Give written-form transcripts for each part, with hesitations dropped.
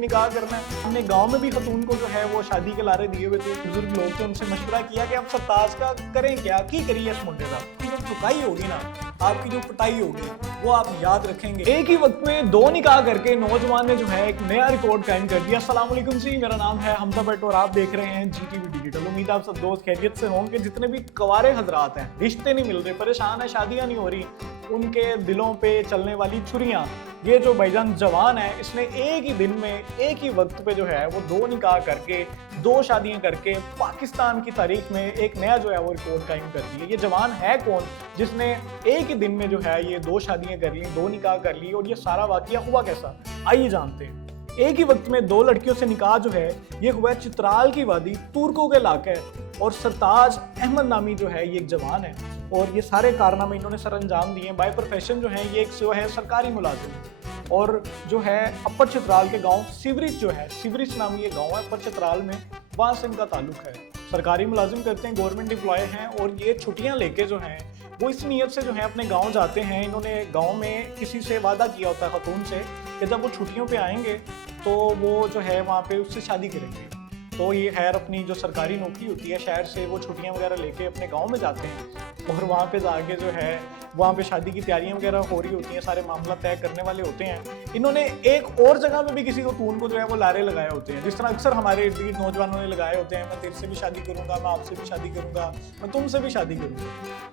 निकाह करना है। हमने गांव में भी खतून को जो है वो शादी के लारे दिए हुए थे, बुजुर्ग लोग थे, उनसे मशवरा किया कि अब सरताज का करें क्या, की करिए इस मुंडे का। जो चुकाई होगी ना, आपकी जो पिटाई होगी वो आप याद रखेंगे। एक ही वक्त में 2 निकाह करके नौजवान ने जो है एक नया रिकॉर्ड कायम कर दिया। अस्सलाम वालेकुम जी, मेरा नाम है हमजा भट्ट और आप देख रहे हैं GTV डिजिटल। उम्मीद आप सब दोस्त खैरियत से होंगे। जितने भी कवारे हजरात हैं, रिश्ते नहीं मिल रहे, परेशान है, शादियां नहीं हो रही, उनके दिलों पे चलने वाली छुरियां, ये जो भाईजान जवान है, इसने एक ही दिन में एक ही वक्त पे जो है वो 2 निकाह करके 2 शादियां करके पाकिस्तान की तारीख में एक नया जो है वो रिकॉर्ड कायम कर दिया। ये जवान है कौन जिसने एक ही दिन में जो है ये 2 शादियां कर ली, 2 निकाह कर ली, और ये सारा वाकया हुआ कैसा, आइए जानते हैं। एक ही वक्त में 2 लड़कियों से निकाह जो है ये हुआ चित्राल की वादी, तुर्कों के इलाके है, और सरताज अहमद नामी जो है ये एक जवान है, और ये सारे कारनामे इन्होंने सर अंजाम दिए। बाय प्रोफेशन जो है ये एक जो है सरकारी मुलाजिम, और जो है अपर चित्राल के गांव सिवरिच जो है, सिवरिच नामी ये गांव है अपर चित्राल में, वहाँ से इनका ताल्लुक है। सरकारी मुलाजिम करते हैं, गवर्नमेंट एम्प्लॉय हैं, और ये छुट्टियाँ लेके जो हैं वो इस नीयत से जो है अपने गांव जाते हैं। इन्होंने गांव में किसी से वादा किया होता है खतून से कि जब वो छुट्टियों पे आएंगे तो वो जो है वहाँ पे उससे शादी करेंगे। तो ये खैर अपनी जो सरकारी नौकरी होती है, शहर से वो छुट्टियाँ वगैरह लेके अपने गांव में जाते हैं, और वहाँ पे जाके जो है वहाँ पे शादी की तैयारियां वगैरह हो रही होती हैं, सारे मामला तय करने वाले होते हैं। इन्होंने एक और जगह पे भी किसी को तून को जो है वो लारे लगाए होते हैं, जिस तरह अक्सर हमारे इर्द गिर्द नौजवानों ने लगाए होते हैं, मैं तेरे से भी शादी करूंगा, मैं आपसे भी शादी करूंगा, मैं तुमसे भी शादी करूंगा।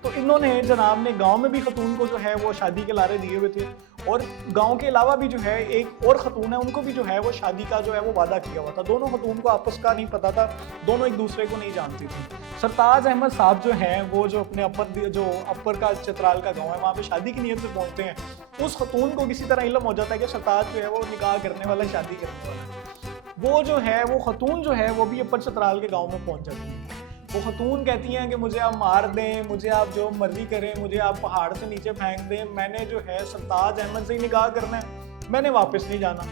तो इन्होंने जनाब ने गाँव में भी खतून को जो है वो शादी के लारे दिए हुए थे, और गांव के अलावा भी जो है एक और खतून है, उनको भी जो है वो शादी का जो है वो वादा किया हुआ था। दोनों खतून को आपस का नहीं पता था, दोनों एक दूसरे को नहीं जानती थी। सरताज अहमद साहब जो हैं वो जो अपने अपर का चित्राल का गांव है, वहाँ पे शादी की नीयत से पहुंचते हैं। उस खतून को किसी तरह इल्म हो जाता है कि सरताज जो है वो निकाह करने वाला, शादी करने वाला। वो जो है वो खतून जो है वो भी अपर चित्राल के गाँव में पहुंच जाती है। वो खतून कहती हैं कि मुझे आप मार दें, मुझे आप जो मर्जी करें, मुझे आप पहाड़ से नीचे फेंक दें, मैंने जो है सरताज अहमद से ही निकाह करना है, मैंने वापस नहीं जाना।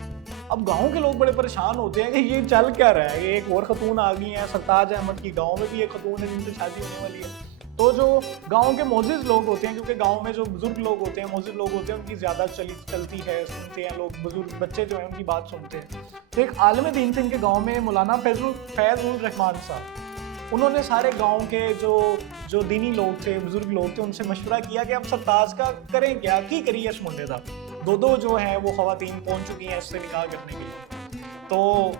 अब गांव के लोग बड़े परेशान होते हैं कि ये चल क्या रहा है, ये एक और खतून आ गई है सरताज अहमद की, गांव में भी एक खतून है जिनसे शादी होने वाली है। तो जो गांव के मोजिज लोग होते हैं, क्योंकि गांव में जो बुजुर्ग लोग होते हैं, मोजिज लोग होते हैं, उनकी ज़्यादा चलती है, सुनते हैं लोग, बुजुर्ग बच्चे जो हैं उनकी बात सुनते हैं। तो एक आलिम दीन थे इनके गाँव में, मौलाना फैज़ुल रहमान साहब, उन्होंने सारे गांव के जो दीनी लोग थे, बुजुर्ग लोग थे, उनसे मशवरा किया कि अब सरताज का करें क्या, की करिए इस मुंडे का। 2 जो हैं वो खवातीन पहुंच चुकी हैं इससे निकाह करने के लिए। तो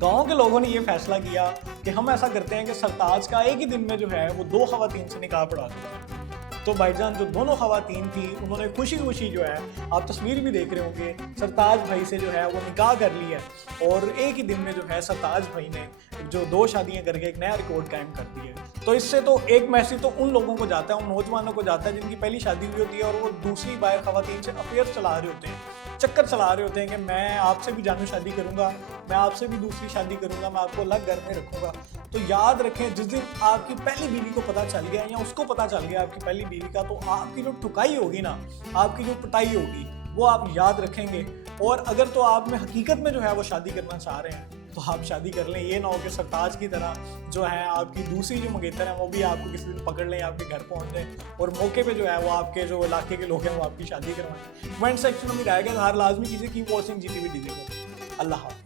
गांव के लोगों ने ये फैसला किया कि हम ऐसा करते हैं कि सरताज का एक ही दिन में जो है वो 2 खवातीन से निकाह पढ़ा देते हैं। तो भाईजान जो दोनों खवातीन थी उन्होंने खुशी खुशी जो है, आप तस्वीर भी देख रहे होंगे, सरताज भाई से जो है वो निकाह कर ली है, और एक ही दिन में जो है सरताज भाई ने जो 2 शादियां करके एक नया रिकॉर्ड कायम कर दिया है। तो इससे तो एक मैसेज तो उन लोगों को जाता है, उन नौजवानों को जाता है जिनकी पहली शादी हुई होती है और वो दूसरी बार खवातीन से अफेयर चला रहे होते हैं, चक्कर चला रहे होते हैं कि मैं आपसे भी जानू शादी करूंगा, मैं आपसे भी दूसरी शादी करूंगा, मैं आपको अलग घर में रखूंगा। तो याद रखें, जिस दिन आपकी पहली बीवी को पता चल गया या उसको पता चल गया आपकी पहली बीवी का, तो आपकी जो ठुकाई होगी ना, आपकी जो पिटाई होगी, वो आप याद रखेंगे। और अगर तो आप में हकीकत में जो है वो शादी करना चाह रहे हैं तो आप शादी कर लें। ये ना हो कि सरताज की तरह जो है आपकी दूसरी जो मंगेतर है वो भी आपको किसी दिन पकड़ लें, आपके घर पहुंच जाए, और मौके पे जो है वो आपके जो इलाके के लोग हैं वो आपकी शादी करवाएं। कमेंट सेक्शन में राय का इज़हार लाजमी कीजिए। Keep watching GTV digital. अल्लाह हाफ़िज़।